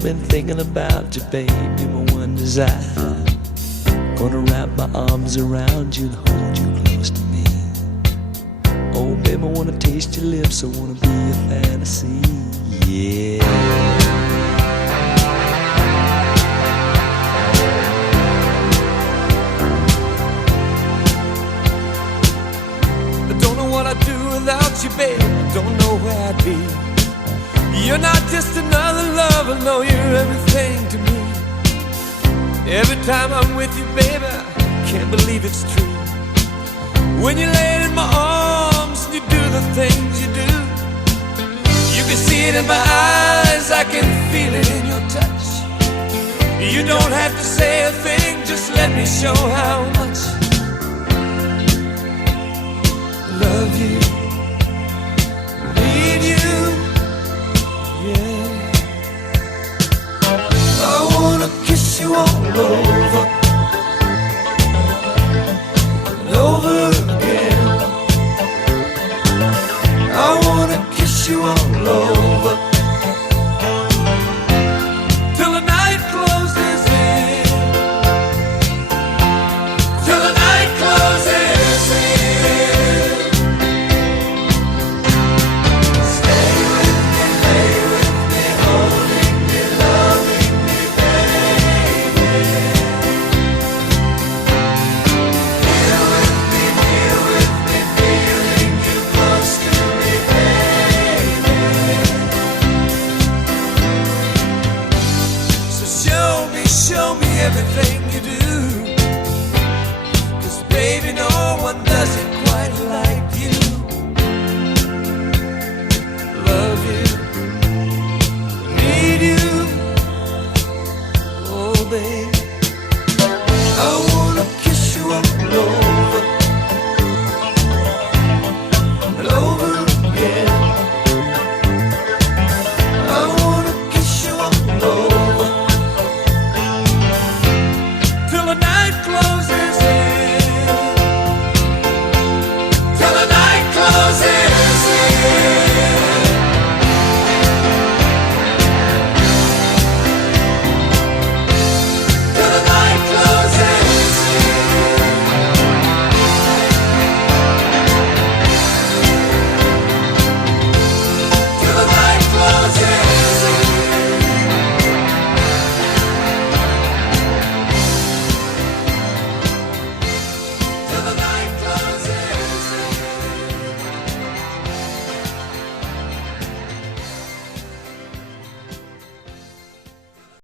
I've been thinking about you, baby, my one desire. Gonna wrap my arms around you and hold you close to me. Oh, baby, I wanna taste your lips, I wanna be your fantasy, yeah. I don't know what I'd do without you, babe. I don't know where I'd be. You're not just another lover, no, you're everything to me. Every time I'm with you, baby, I can't believe it's true. When you lay in my arms and you do the things you do, you can see it in my eyes, I can feel it in your touch. You don't have to say a thing, just let me show how much I love you, need you, yeah. I wanna kiss you all over.